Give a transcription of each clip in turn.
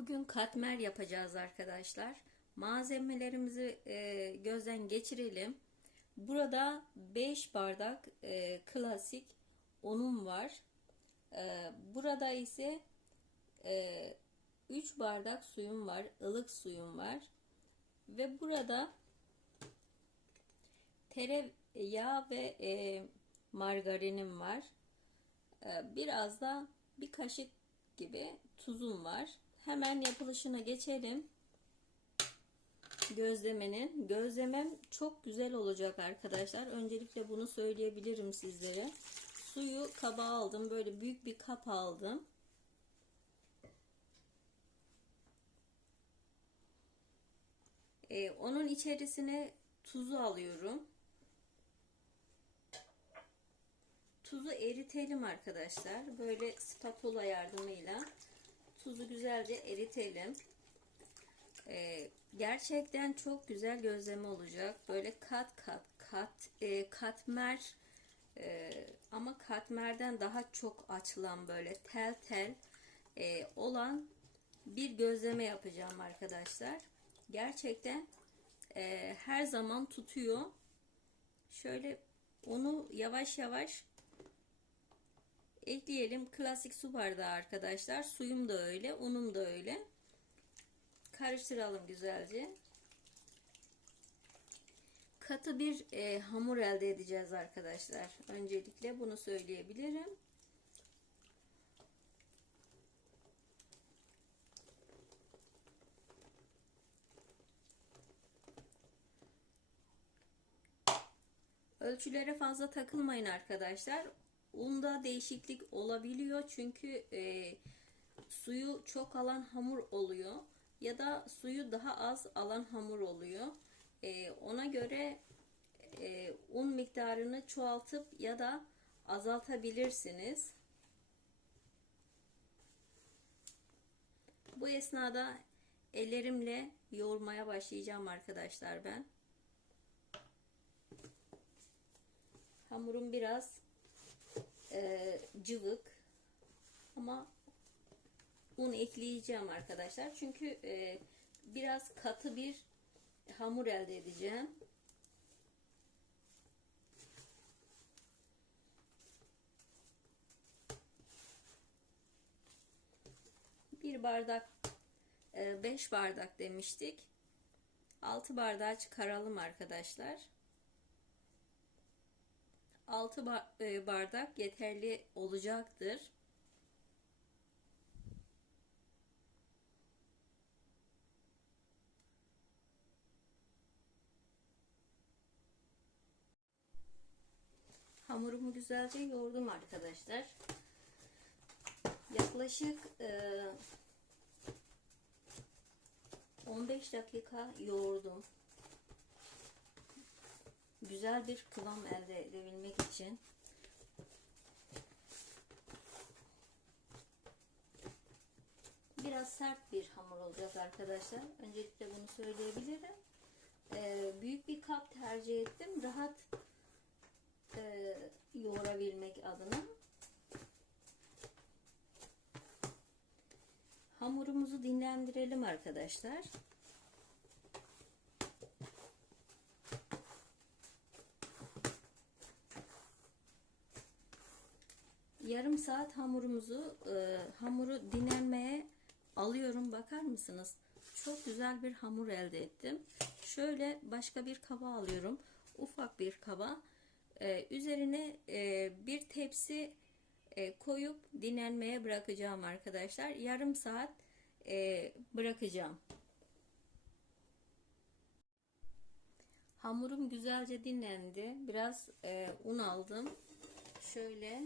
Bugün katmer yapacağız arkadaşlar. Malzemelerimizi e, gözden geçirelim. Burada 5 bardak e, klasik unum var. E, burada ise 3 bardak suyum var. ılık suyum var. Ve burada tereyağı ve e, margarinim var. E, biraz da bir kaşık gibi tuzum var. Hemen yapılışına geçelim. Gözlemenin. Gözlemem çok güzel olacak arkadaşlar. Öncelikle bunu söyleyebilirim sizlere. Suyu kaba aldım. Böyle büyük bir kap aldım. Ee, onun içerisine tuzu alıyorum. Tuzu eritelim arkadaşlar. Böyle spatula yardımıyla tuzu güzelce eritelim. Ee, gerçekten çok güzel gözleme olacak. Böyle kat kat kat e, katmer e, ama katmerden daha çok açılan böyle tel tel e, olan bir gözleme yapacağım arkadaşlar. Gerçekten e, her zaman tutuyor. Şöyle onu yavaş yavaş ekleyelim. Klasik su bardağı arkadaşlar. Suyum da öyle, unum da öyle. Karıştıralım güzelce. Katı bir e, hamur elde edeceğiz arkadaşlar. Öncelikle bunu söyleyebilirim. Ölçülere fazla takılmayın arkadaşlar. Unda değişiklik olabiliyor çünkü e, suyu çok alan hamur oluyor ya da suyu daha az alan hamur oluyor. E, ona göre e, un miktarını çoğaltıp ya da azaltabilirsiniz. Bu esnada ellerimle yoğurmaya başlayacağım arkadaşlar ben. Hamurum biraz e, cıvık ama un ekleyeceğim arkadaşlar. Çünkü e, biraz katı bir hamur elde edeceğim. Bir bardak, e, beş bardak demiştik. Altı bardağı çıkaralım arkadaşlar. 6 e, bardak yeterli olacaktır. Hamurumu güzelce yoğurdum arkadaşlar. Yaklaşık 15 e, dakika yoğurdum güzel bir kıvam elde edebilmek için biraz sert bir hamur olacak arkadaşlar. Öncelikle bunu söyleyebilirim. Ee, büyük bir kap tercih ettim. Rahat e, yoğurabilmek adına. Hamurumuzu dinlendirelim arkadaşlar. yarım saat hamurumuzu e, hamuru dinlenmeye alıyorum. Bakar mısınız? Çok güzel bir hamur elde ettim. Şöyle başka bir kaba alıyorum. Ufak bir kaba. E, üzerine e, bir tepsi e, koyup dinlenmeye bırakacağım arkadaşlar. Yarım saat e, bırakacağım. Hamurum güzelce dinlendi. Biraz e, un aldım. Şöyle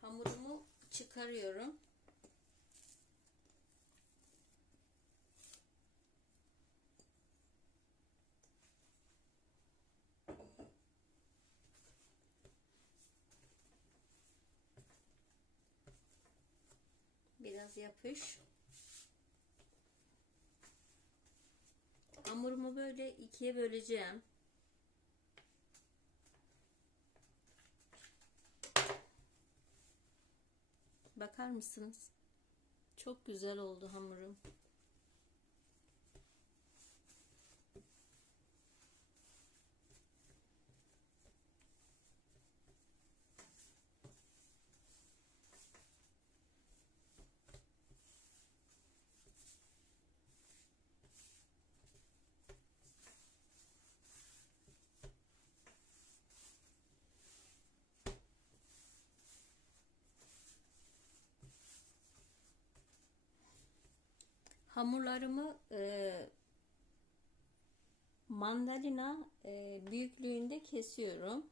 hamurumu çıkarıyorum. Biraz yapış. Hamurumu böyle ikiye böleceğim. Bakar mısınız? Çok güzel oldu hamurum. Hamurlarımı e, mandalina e, büyüklüğünde kesiyorum.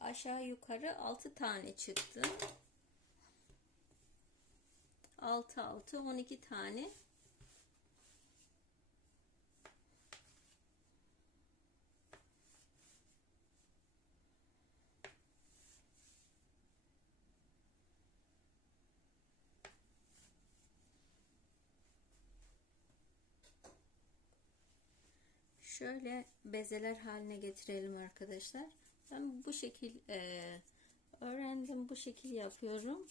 Aşağı yukarı 6 tane çıktı. 6 6 12 tane şöyle bezeler haline getirelim arkadaşlar. Ben bu şekil e, öğrendim. Bu şekil yapıyorum.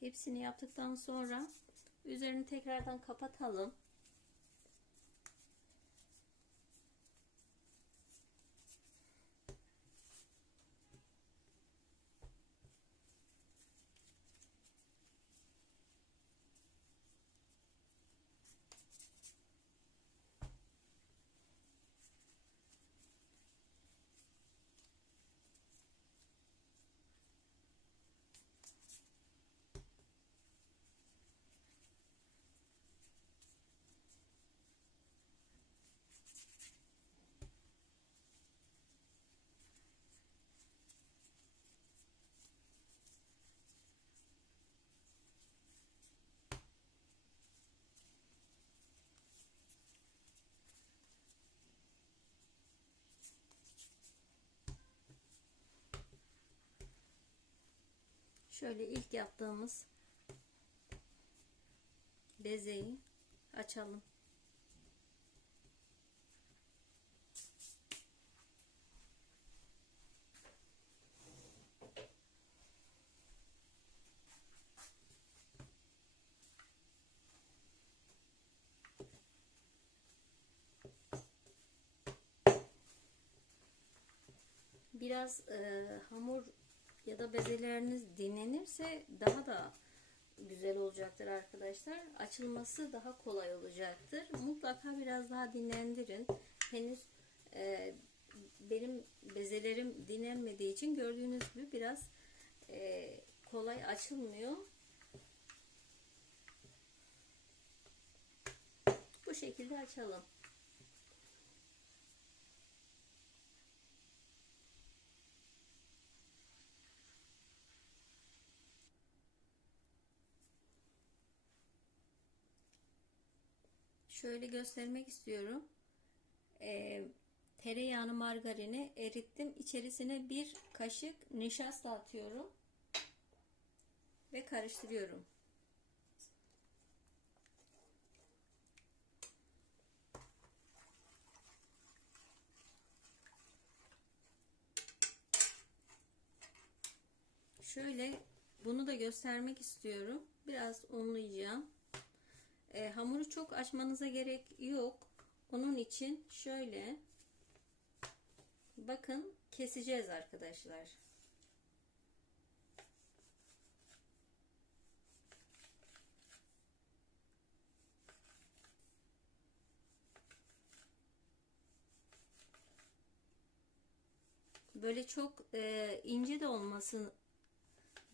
Hepsini yaptıktan sonra üzerini tekrardan kapatalım. Şöyle ilk yaptığımız bezeyi açalım. Biraz e, hamur ya da bezeleriniz dinlenirse daha da güzel olacaktır arkadaşlar. Açılması daha kolay olacaktır. Mutlaka biraz daha dinlendirin. Henüz e, benim bezelerim dinlenmediği için gördüğünüz gibi biraz e, kolay açılmıyor. Bu şekilde açalım. Şöyle göstermek istiyorum. Ee, tereyağını margarini erittim. İçerisine bir kaşık nişasta atıyorum. Ve karıştırıyorum. Şöyle bunu da göstermek istiyorum. Biraz unlayacağım. E, hamuru çok açmanıza gerek yok. Onun için şöyle bakın keseceğiz arkadaşlar. Böyle çok e, ince de olması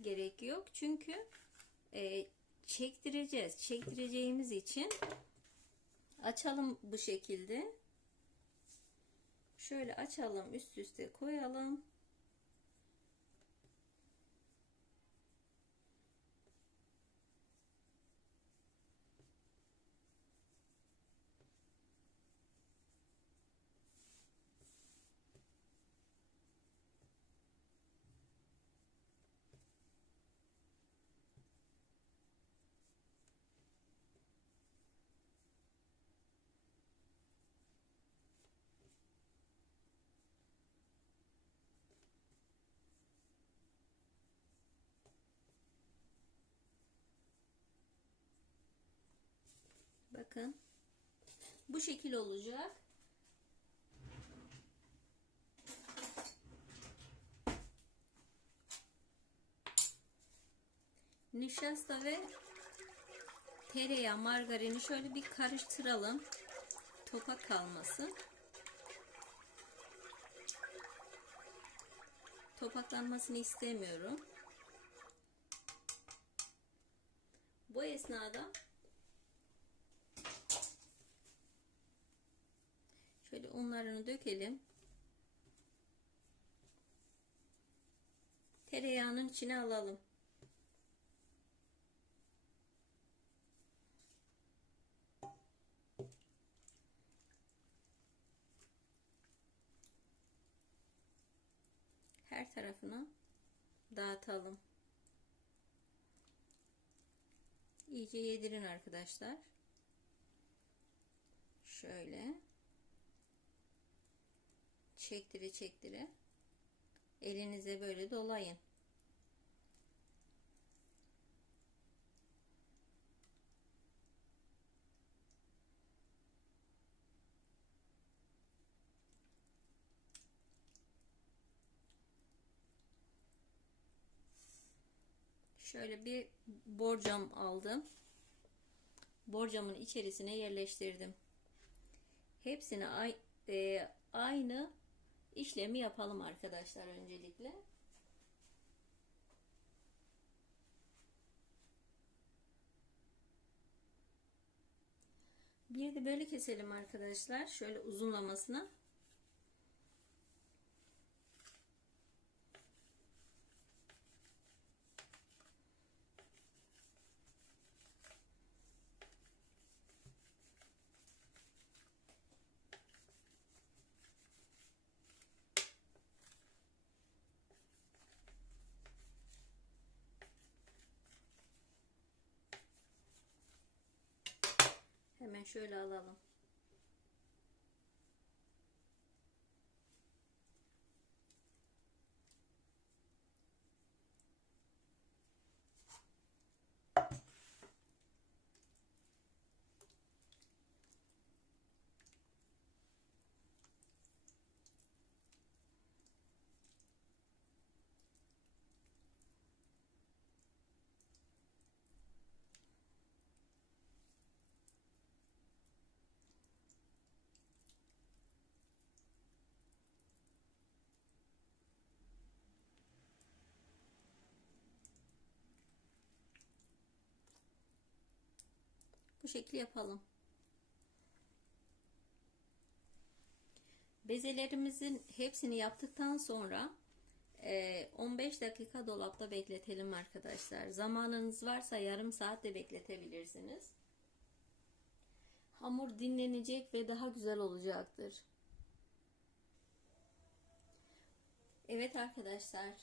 gerek yok. Çünkü e, çektireceğiz. Çektireceğimiz için açalım bu şekilde. Şöyle açalım üst üste koyalım. Bakın. Bu şekil olacak. Nişasta ve tereyağı, margarini şöyle bir karıştıralım. Topak kalmasın. Topaklanmasını istemiyorum. Bu esnada Şöyle unlarını dökelim. Tereyağının içine alalım. Her tarafına dağıtalım. İyice yedirin arkadaşlar. Şöyle çektire çektire elinize böyle dolayın. Şöyle bir borcam aldım. Borcamın içerisine yerleştirdim. Hepsini e, aynı işlemi yapalım arkadaşlar öncelikle. Bir de böyle keselim arkadaşlar. Şöyle uzunlamasına. Hemen şöyle alalım. Bu şekli yapalım. Bezelerimizin hepsini yaptıktan sonra 15 dakika dolapta bekletelim arkadaşlar. Zamanınız varsa yarım saat de bekletebilirsiniz. Hamur dinlenecek ve daha güzel olacaktır. Evet arkadaşlar.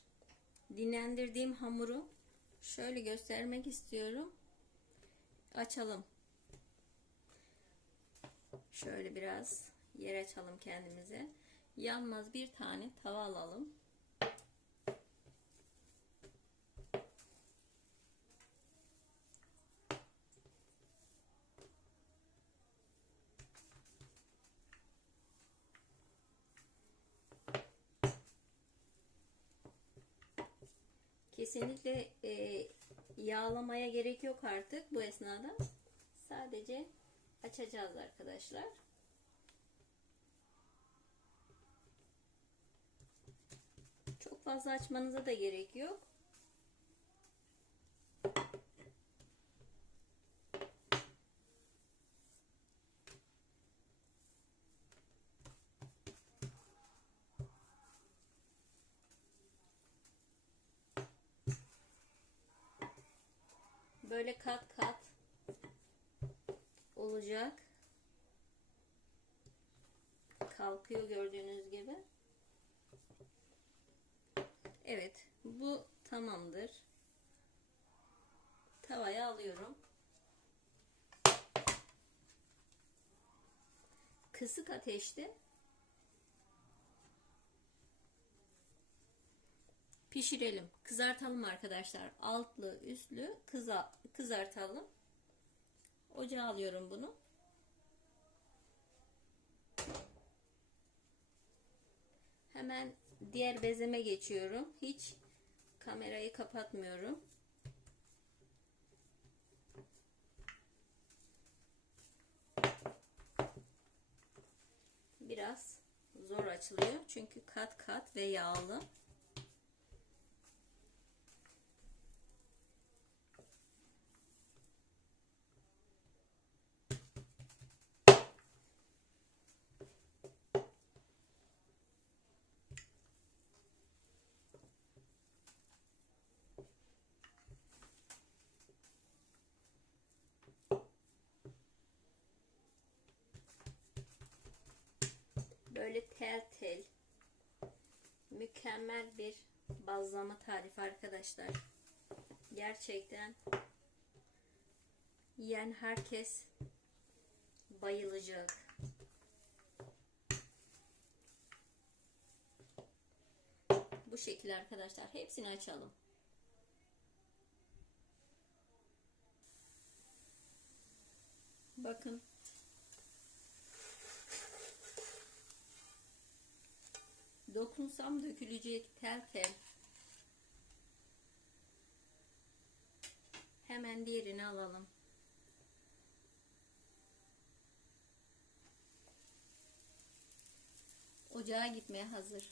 Dinlendirdiğim hamuru şöyle göstermek istiyorum. Açalım. Şöyle biraz yer açalım kendimize. Yanmaz bir tane tava alalım. Kesinlikle e, yağlamaya gerek yok artık bu esnada. Sadece açacağız arkadaşlar. Çok fazla açmanıza da gerek yok. Böyle kat olacak. Kalkıyor gördüğünüz gibi. Evet, bu tamamdır. Tavaya alıyorum. Kısık ateşte pişirelim. Kızartalım arkadaşlar. Altlı, üstlü kıza kızartalım. Ocağa alıyorum bunu. Hemen diğer bezeme geçiyorum. Hiç kamerayı kapatmıyorum. Biraz zor açılıyor. Çünkü kat kat ve yağlı. Böyle tel tel mükemmel bir bazlama tarifi arkadaşlar. Gerçekten yiyen herkes bayılacak. Bu şekilde arkadaşlar. Hepsini açalım. Bakın. Dokunsam dökülecek tel tel. Hemen diğerini alalım. Ocağa gitmeye hazır.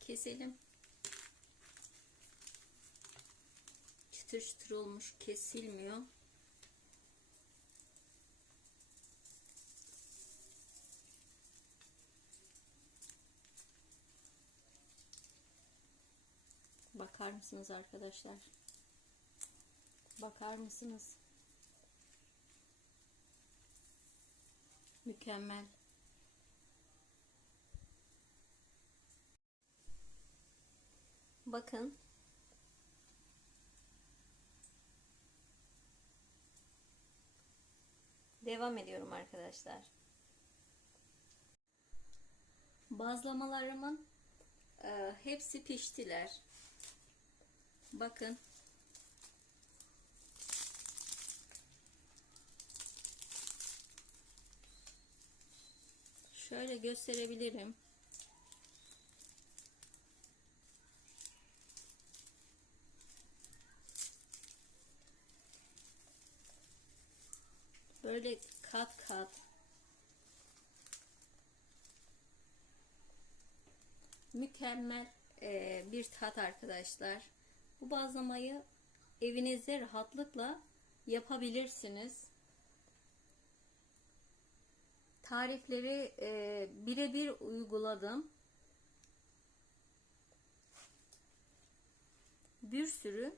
Keselim. Çıtır çıtır olmuş kesilmiyor. Bakar mısınız arkadaşlar? Bakar mısınız? Mükemmel. Bakın. Devam ediyorum arkadaşlar. Bazlamalarımın e, hepsi piştiler. Bakın. Şöyle gösterebilirim. Böyle kat kat mükemmel e, bir tat arkadaşlar. Bu bazlamayı evinizde rahatlıkla yapabilirsiniz. Tarifleri e, birebir uyguladım. Bir sürü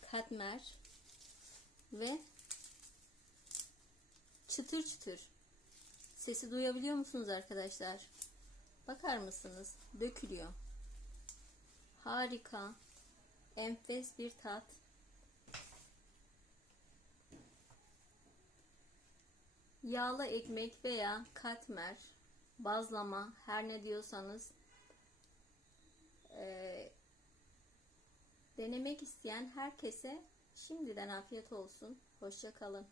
katmer ve çıtır çıtır sesi duyabiliyor musunuz arkadaşlar? Bakar mısınız? Dökülüyor. Harika. Enfes bir tat. Yağlı ekmek veya katmer, bazlama her ne diyorsanız e, denemek isteyen herkese şimdiden afiyet olsun. Hoşça kalın.